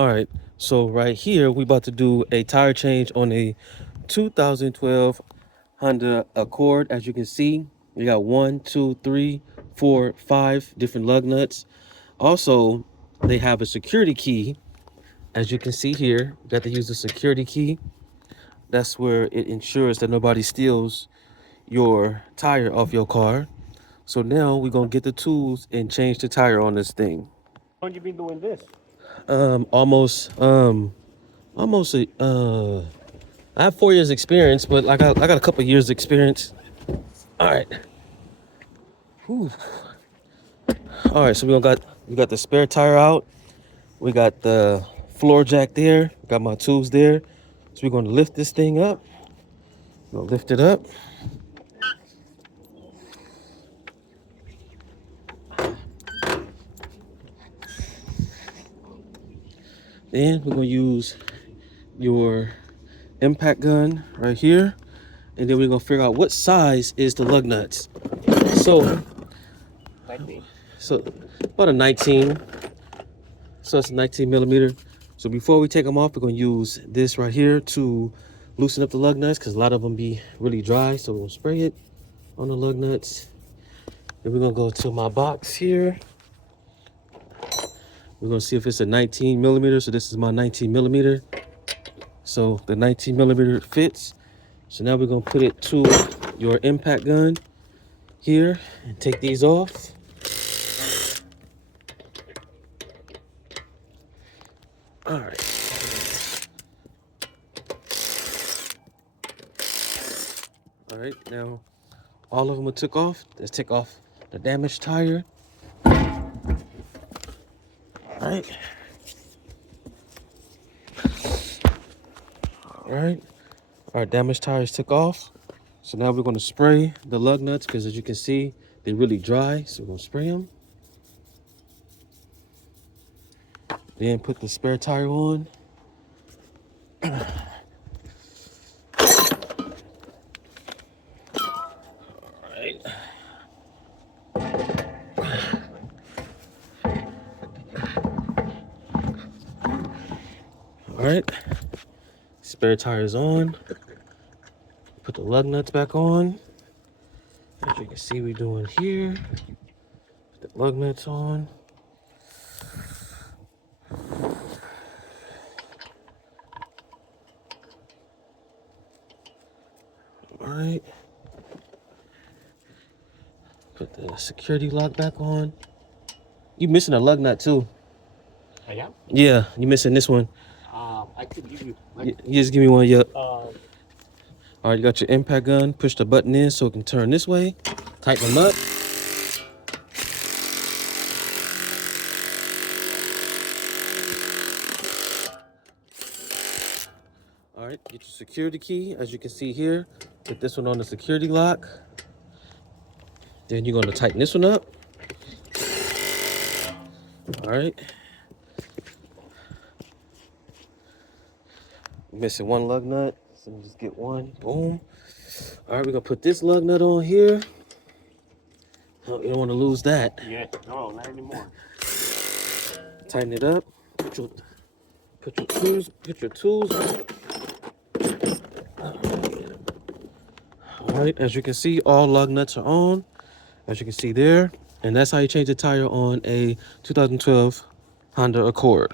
All right, so right here we about to do a tire change on a 2012 Honda Accord. As you can see, we got 1, 2, 3, 4, 5 different lug nuts. Also, they have a security key. As you can see here, you got to use the security key. That's where it ensures that nobody steals your tire off your car. So now we're gonna get the tools and change the tire on this thing. Almost almost I have 4 years experience, but I got a couple years experience. All right. Whew. All right, so we got the spare tire out. We got the floor jack there. Got my tools there. So we're gonna lift this thing up. We're gonna lift it up. Then we're gonna use your impact gun right here. And then we're gonna figure out what size is the lug nuts. So, so about a 19. So it's a 19 millimeter. So before we take them off, we're gonna use this right here to loosen up the lug nuts because a lot of them be really dry. So we're gonna spray it on the lug nuts. Then we're gonna go to my box here. We're gonna see if it's a 19 millimeter. So this is my 19 millimeter. So the 19 millimeter fits. So now we're gonna put it to your impact gun here and take these off. All right. All right, now all of them are took off. Let's take off the damaged tire. All right. All right. Our damaged tires took off. So now we're going to spray the lug nuts because as you can see, they're really dry. So we're going to spray them. Then put the spare tire on. All right. All right. Spare tires on. Put the lug nuts back on. As you can see, we're doing here. Put the lug nuts on. All right. Put the security lock back on. You missing a lug nut too. I am? Yeah, you missing this one. I could give you. You just give me one. Yep. All right, you got your impact gun. Push the button in so it can turn this way. Tighten them up. All right, get your security key. As you can see here, put this one on the security lock. Then you're gonna tighten this one up. All right. Missing one lug nut, so just get one. Boom. All right, we're gonna put this lug nut on here. Oh, you don't want to lose that. Yeah, no, not anymore. Tighten it up. Put your tools. Put your tools. All right, as you can see, all lug nuts are on. As you can see there, and that's how you change the tire on a 2012 Honda Accord.